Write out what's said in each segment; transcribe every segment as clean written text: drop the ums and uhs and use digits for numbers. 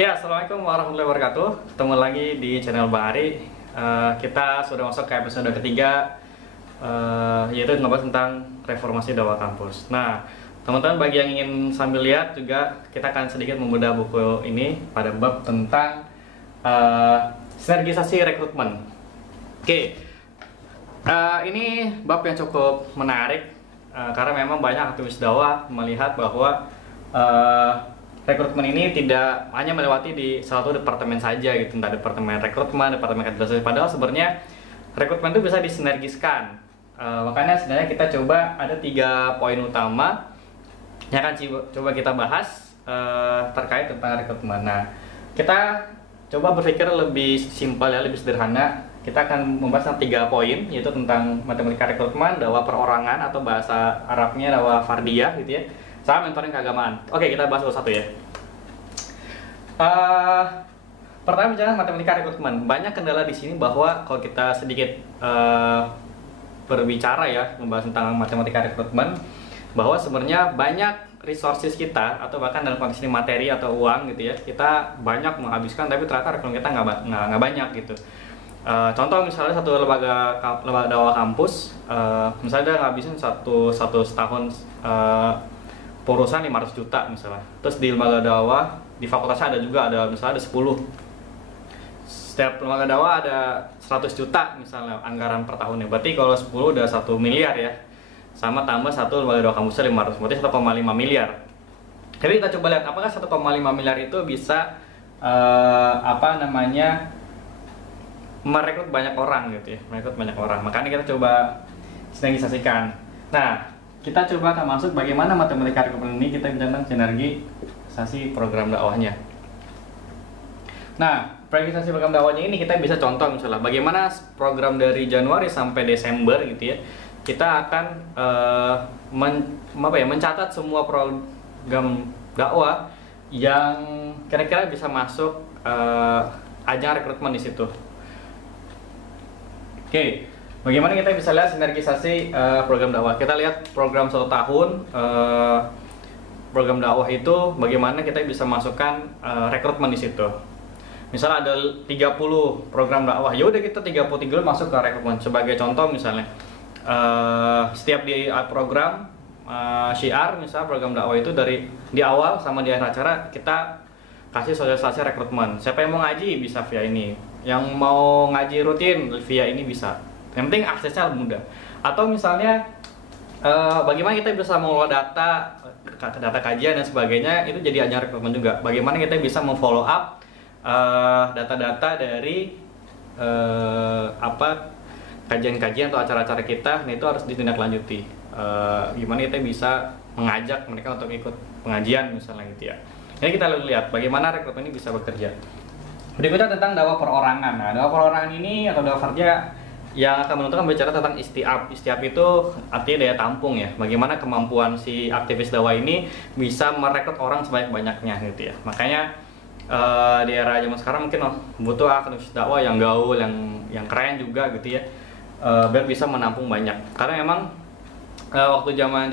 Ya, Assalamualaikum warahmatullahi wabarakatuh. Ketemu lagi di channel Bang Ari. Kita sudah masuk ke episode ketiga, yaitu ngebahas tentang reformasi dakwah kampus. Nah, teman-teman bagi yang ingin sambil lihat juga, kita akan sedikit membedah buku ini pada bab tentang sinergisasi rekrutmen. Oke, ini bab yang cukup menarik karena memang banyak aktivis dakwah melihat bahwa rekrutmen ini tidak hanya melewati di salah satu departemen saja gitu, entah departemen rekrutmen, departemen kaderisasi. Padahal sebenarnya rekrutmen itu bisa disinergiskan. Makanya sebenarnya kita coba ada 3 poin utama yang akan coba kita bahas terkait tentang rekrutmen. Nah, kita coba berpikir lebih simpel ya, lebih sederhana. Kita akan membahas 3 poin, yaitu tentang matematika rekrutmen, dakwah perorangan atau bahasa Arabnya dakwah fardiyah gitu ya, sama mentoring keagamaan. Oke, kita bahas satu ya. Pertama bicara matematika rekrutmen, banyak kendala di sini bahwa kalau kita sedikit berbicara ya, membahas tentang matematika rekrutmen, bahwa sebenarnya banyak resources kita atau bahkan dalam konteks ini materi atau uang gitu ya, kita banyak menghabiskan tapi ternyata rekrutmen kita nggak banyak gitu. Contoh misalnya satu lembaga dakwah kampus, misalnya dia ngabisin satu setahun perusahaan 500 juta misalnya. Terus di lembaga dakwah di fakultasnya ada misalnya ada 10. Setiap lembaga dakwah ada 100 juta misalnya anggaran per tahunnya. Berarti kalau 10 udah 1 miliar ya. Sama tambah satu lembaga dakwah kampusnya 500, berarti 1,5 miliar. Jadi kita coba lihat apakah 1,5 miliar itu bisa merekrut banyak orang gitu ya, merekrut banyak orang. Makanya kita coba sinergisasikan. Nah, kita coba akan masuk bagaimana matematika rekrutmen ini kita bicara tentang sinergisasi program dakwahnya. Nah, sinergisasi program dakwahnya ini kita bisa contoh misalnya bagaimana program dari Januari sampai Desember gitu ya. Kita akan mencatat semua program dakwah yang kira-kira bisa masuk ajang rekrutmen di situ. Oke, bagaimana kita bisa lihat sinergisasi program dakwah? Kita lihat program 1 tahun program dakwah itu bagaimana kita bisa masukkan rekrutmen di situ. Misal ada 30 program dakwah, ya udah kita 33 masuk ke rekrutmen. Sebagai contoh misalnya setiap di program syiar misalnya program dakwah itu dari di awal sama di akhir acara kita kasih sosialisasi rekrutmen. Siapa yang mau ngaji bisa via ini, yang mau ngaji rutin via ini bisa. Yang penting aksesnya lebih mudah. Atau misalnya bagaimana kita bisa mengelola data kajian dan sebagainya, itu jadi ajang rekrutmen juga. Bagaimana kita bisa memfollow up data-data dari kajian-kajian atau acara-acara kita, nah itu harus ditindaklanjuti. Gimana kita bisa mengajak mereka untuk ikut pengajian misalnya gitu ya. Jadi kita lihat bagaimana rekrutmen ini bisa bekerja. Berikutnya tentang dakwah perorangan. Nah, dakwah perorangan ini atau dakwah fardiyah yang akan menentukan bicara tentang istiab. Istiab itu artinya daya tampung ya. Bagaimana kemampuan si aktivis dakwah ini bisa merekrut orang sebanyak-banyaknya gitu ya. Makanya di era zaman sekarang mungkin butuh aktivis dakwah yang gaul, yang keren juga gitu ya. Biar bisa menampung banyak. Karena memang waktu zaman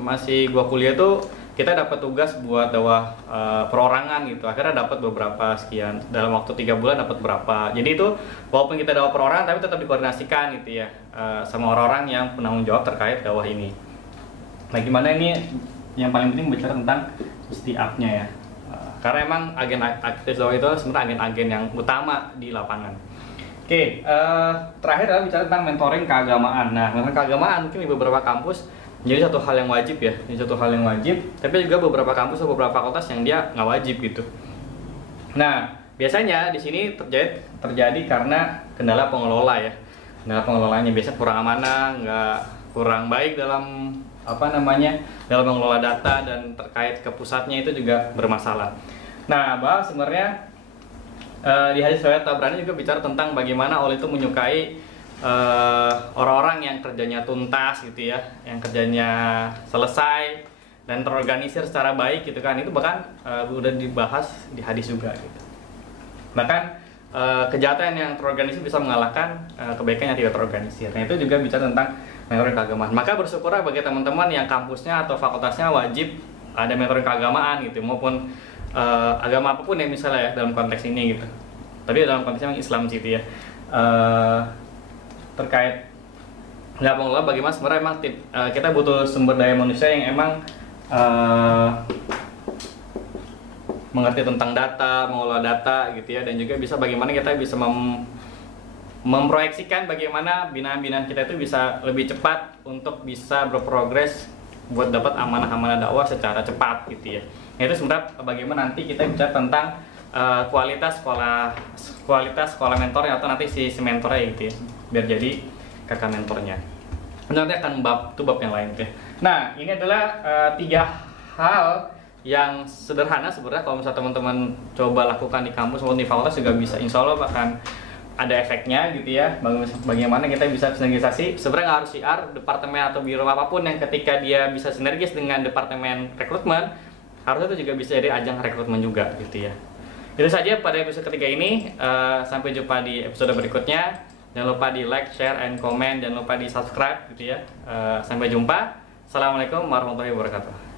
masih gua kuliah tuh kita dapat tugas buat dakwah perorangan gitu. Akhirnya dapat beberapa sekian, dalam waktu 3 bulan dapat berapa. Jadi itu walaupun kita dakwah perorangan tapi tetap dikoordinasikan gitu ya sama orang-orang yang penanggung jawab terkait dakwah ini. Nah, gimana ini yang paling penting bicara tentang istiabnya ya. Karena emang agen aktivis dakwah itu sebenarnya agen-agen yang utama di lapangan. Oke, terakhir adalah bicara tentang mentoring keagamaan. Nah, mentoring keagamaan mungkin di beberapa kampus jadi satu hal yang wajib ya, tapi juga beberapa kampus atau beberapa fakultas yang dia nggak wajib gitu. Nah, biasanya di sini terjadi karena kendala pengelola ya, kendala pengelolanya biasanya kurang amanah, kurang baik dalam dalam mengelola data, dan terkait ke pusatnya itu juga bermasalah. Nah, bahwa sebenarnya di hadis riwayat Tabrani juga bicara tentang bagaimana Allah itu menyukai orang-orang yang kerjanya tuntas gitu ya, yang kerjanya selesai dan terorganisir secara baik gitu kan. Itu bahkan udah dibahas di hadis juga gitu. Bahkan kejahatan yang terorganisir bisa mengalahkan kebaikan yang tidak terorganisir. Nah, itu juga bicara tentang mentoring keagamaan. Maka bersyukurlah bagi teman-teman yang kampusnya atau fakultasnya wajib ada mentoring keagamaan gitu, maupun agama apapun ya misalnya ya dalam konteks ini gitu. Tapi dalam konteksnya Islam sih itu ya. Terkait nggak mengelola bagaimana sebenarnya emang kita butuh sumber daya manusia yang emang mengerti tentang data, mengelola data gitu ya, dan juga bisa bagaimana kita bisa memproyeksikan bagaimana binaan-binaan kita itu bisa lebih cepat untuk bisa berprogres buat dapat amanah-amanah dakwah secara cepat gitu ya. Nah, itu sebenarnya bagaimana nanti kita bicara tentang kualitas sekolah mentornya atau nanti si mentornya gitu ya, biar jadi kakak mentornya. Nanti akan bab yang lain gitu ya. Nah, ini adalah 3 hal yang sederhana sebenarnya kalau misalnya teman-teman coba lakukan di kampus maupun di fakultas juga bisa, insya Allah bahkan ada efeknya gitu ya. Bagaimana kita bisa sinergisasi, sebenarnya nggak harus CR, departemen atau biro apapun yang ketika dia bisa sinergis dengan departemen rekrutmen, harusnya itu juga bisa jadi ajang rekrutmen juga gitu ya. Itu saja pada episode ketiga ini. Sampai jumpa di episode berikutnya. Jangan lupa di like, share, and comment. Jangan lupa di subscribe gitu ya. Sampai jumpa. Assalamualaikum warahmatullahi wabarakatuh.